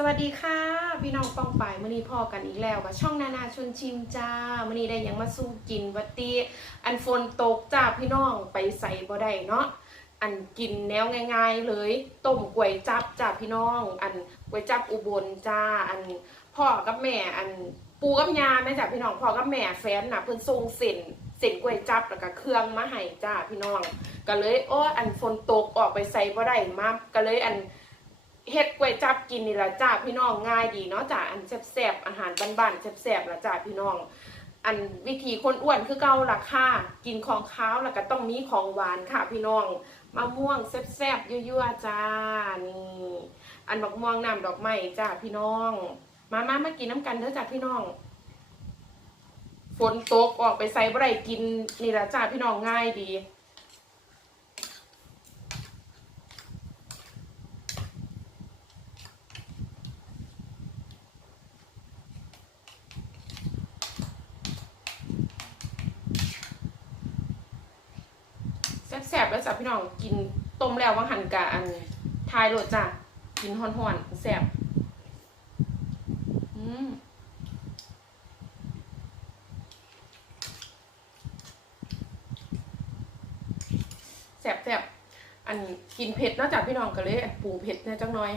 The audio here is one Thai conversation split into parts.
สวัสดีค่ะ พี่น้องปองป่ายมื่อนี้พ่อกันอีกแล้วกับช่องนานาชวนชิมจ้ามื่อนี้ได้ยังมาสู้กินวัตตีอันฝนตกจ้าพี่น้องไปใส่บ่ได้เนาะอันกินแนวง่าย ๆ เลยต้มก๋วยจับจ้าพี่น้อง อันก๋วยจับอุบลจ้าอันพ่อกับแม่อันปูกับยาแม่จ้าพี่น้องพ่อกับแม่แฟนน่ะเพิ่นส่งเส้นเส้นก๋วยจับแล้วก็เครื่องมาให้จ้าพี่น้อง ก็เลยโอ้อันฝนตกออกไปใส่บ่ได้มาก็เลยอัน เฮ็ดก๋วยจับกินนี่ละจ้าพี่น้องง่ายดีเนาะจ้าอันแซ่บๆอาหารบ้านๆแซ่บๆละจ้าพี่น้อง อันวิธีคนอ้วนคือเก่าล่ะค่ะกินของข้าวแล้วก็ต้องมีของหวานค่ะพี่น้องมะม่วงแซ่บๆยั่วๆจ้านี่อันบักม่วงน้ำดอกไม้จ้าพี่น้อง มามามากินน้ำกันเด้อจ้าพี่น้องฝนตกออกไปใส่บ่ได้กินนี่ละจ้าพี่น้องง่ายดี แซ่บๆแล้วจ้ะพี่น้องกินต้มแล้วว่างหันกะอันทายโหลดจ้ะกินห่อนๆแซ่บอืมแซ่บๆอันกินเผ็ดนาะจ้ะพี่น้องก็เลยปูเผ็ดเนี่ยจังหน่อย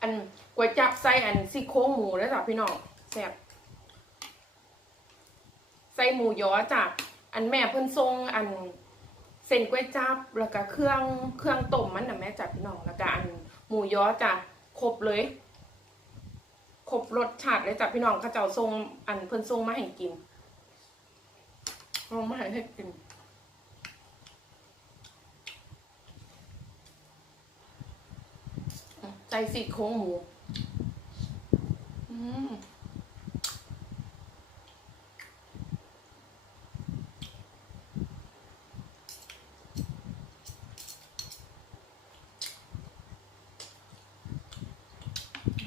อันก๋วยจับใส่ อันซี่โครงหมูแล้วจ้ะพี่น้องแซ่บใส่หมูยอจ้ะอันแม่เพิ่นทรงอันเส้นก๋วยจับแล้วก็เครื่องเครื่องต้มมันน่ะแม่จ้ะพี่น้องแล้วก็อันหมูยอจ้ะครบเลยครบรสชาติเลยจ้ะพี่น้องเขาเจ้าทรงอันเพิ่นทรงมาให้กินเอามาให้ให้กินใจสีโครงหมู เห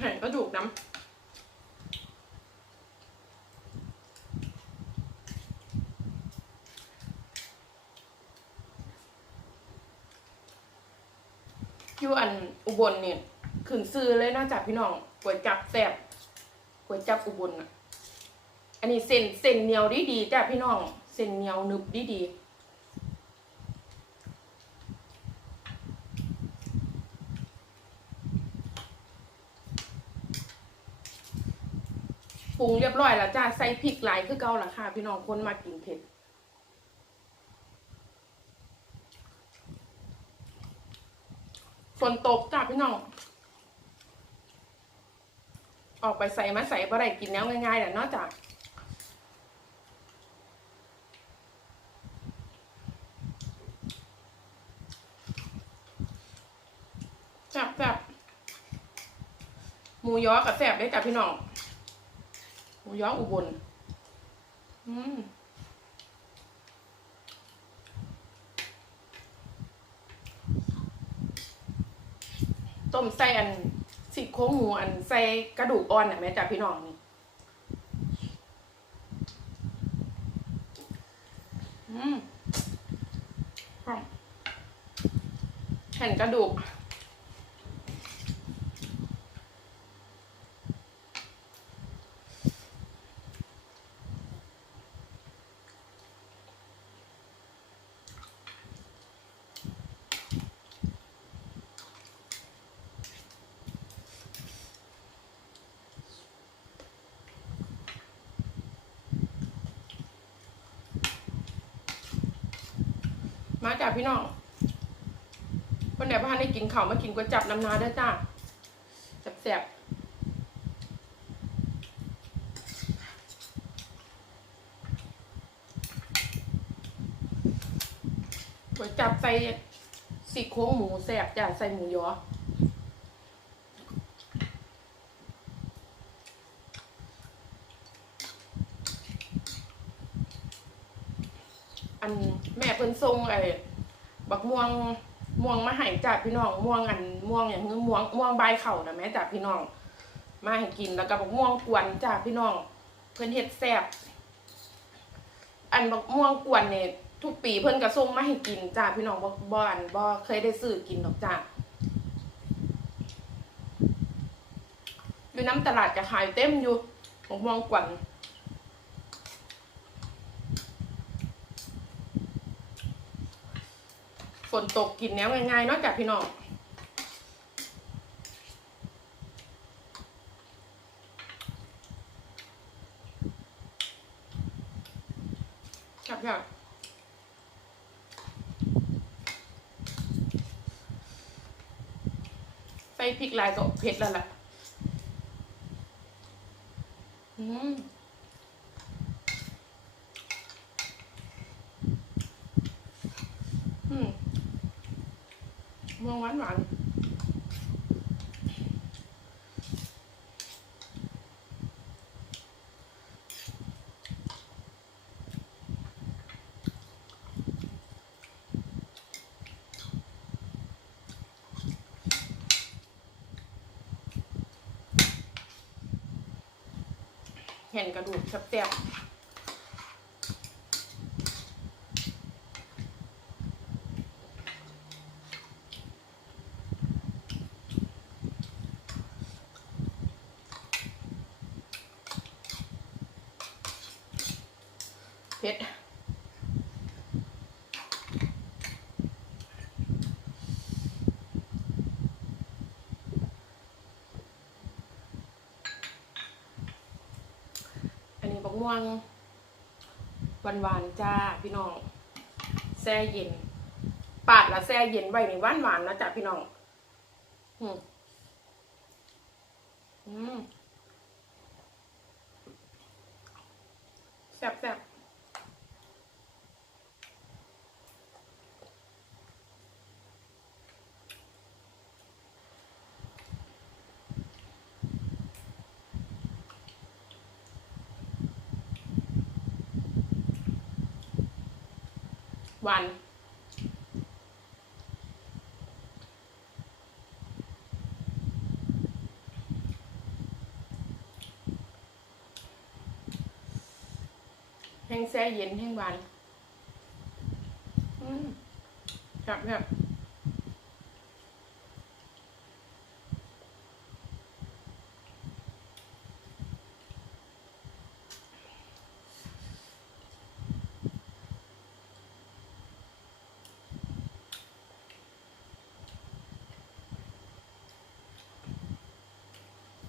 ็นกระดูกน้ำอยู่อันอุบลเนี่ยขึ้นซื้อเลยนอกจากพี่น้องก๋วยจับแซ่บ ก๋วยจับอุบลอะ อันนี้เส้นเส้นเหนียวดีดีจ้ะพี่น้อง เส้นเหนียวหนึบดีดีปรุงเรียบร้อยแล้วจ้าใส่พริกหลายคือเก่าละค่ะ พี่น้องคนมากินเผ็ดฝนตกจ้าพี่น้อง ออกไปใส่มาใส่บ่ได้กินแล้วง่ายๆแหละนอกจากจับจับหมูยอกับแสบได้จ้ะพี่น้องหมูยออุบลอืมต้มใส่อัน สีโครงหมูอันใส่กระดูกอ่อนน่ะแม่จ้ะพี่น้องนี่อืมแผ่นกระดูก มาจากพี่น้องคนไหนบ้านได้กินข่าวมากินก๋วยจับน้ำนาได้จ้าแสบๆก๋วยจับใส่สีโค้งหมูแสบจ้าใส่หมูยอ อัน แม่เพิ่นส่งไอ้บักม่วงม่วงมาให้จ้าพี่น้องม่วงอันม่วงอย่างเงี้ยม่วงม่วงใบเข่านะแม่จ้าพี่น้อง มาให้กินแล้วก็บักม่วงกวนจ้าพี่น้อง เพิ่นเฮ็ดแซ่บอันบักม่วงกวนเนี่ยทุกปีเพิ่นก็ส่งมาให้กินจ้าพี่น้องบ่บ่อันบ่เคยได้ซื้อกินดอกจ้าอยู่น้ำตลาดจะขายเต็มอยู่บักม่วงกวน นตกกินแนวง่ายๆนอกจากพี่น้องครับครับใส่พริกลายก็เผ็ดแล้วล่ะ อืม อืม ม่วงหวานหวานเห็นกระดูกแซ่บๆ ม่วงหวานๆจ้าพี่น้องแซ่เย็น ปาดและแซ่เย็นไว้ในหวานหวานนะจ้าพี่น้องอืมอืมแซ่บแซ่บ วัน แห้งแช่เย็นแห้งวัน อืมครับครับ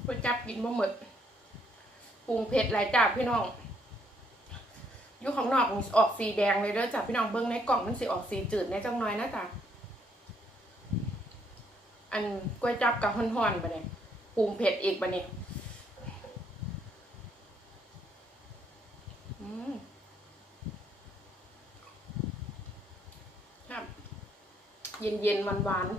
ก๋วยจับกินบ่หมดปรุงเผ็ดหลายจ้าพี่น้องอยู่ข้างนอกมันออกสีแดงเลยเด้อจ้ะพี่น้องเบิ้งในกล่องมันสิออกสีจืดในจังน้อยนะจ๊ะอันกล้วยจับกับห่อนๆปะเนี่ยปรุงเผ็ดอีกปะเนี่ยอืมครับเย็นๆหวานๆ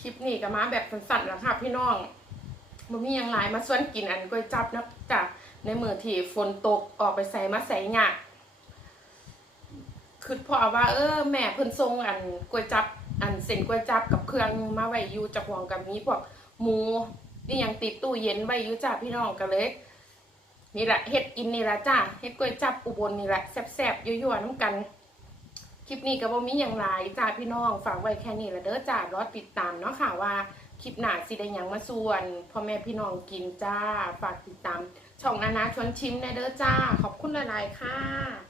คลิป นี้ก็มาแบบสั้นๆแล้วค่ะพี่น้องมันมีอย่างไรมาส่วนกินอันก๋วยจับนะจ้ะในมือที่ฝนตกออกไปใส่มาใส่หยากคือพอว่า เออ แม่เพิ่นทรงอันก๋วยจับ อันเส้นก๋วยจับกับเครื่องมาไว้อยู่จากหวงกับนี้พวกหมูนี่ยังติดตู้เย็นไว้อยู่จ้ะพี่น้องกันเลยนี่แหละเฮ็ดกินนี่แหละจ้าเฮ็ดก๋วยจับอุบลนี่แหละแซ่บๆยั่วๆน้ำกัน คลิปนี้ก็บ่มีอย่างไรจ้าพี่น้องฝากไว้แค่นี้ละเด้อจ้ารอติดตามเนาะค่ะว่าคลิปหน้าสิได้ยังมาส่วนพ่อแม่พี่น้องกินจ้า ฝากติดตาม ช่องนานาชวนชิมในเด้อจ้า ขอบคุณหลายๆค่ะ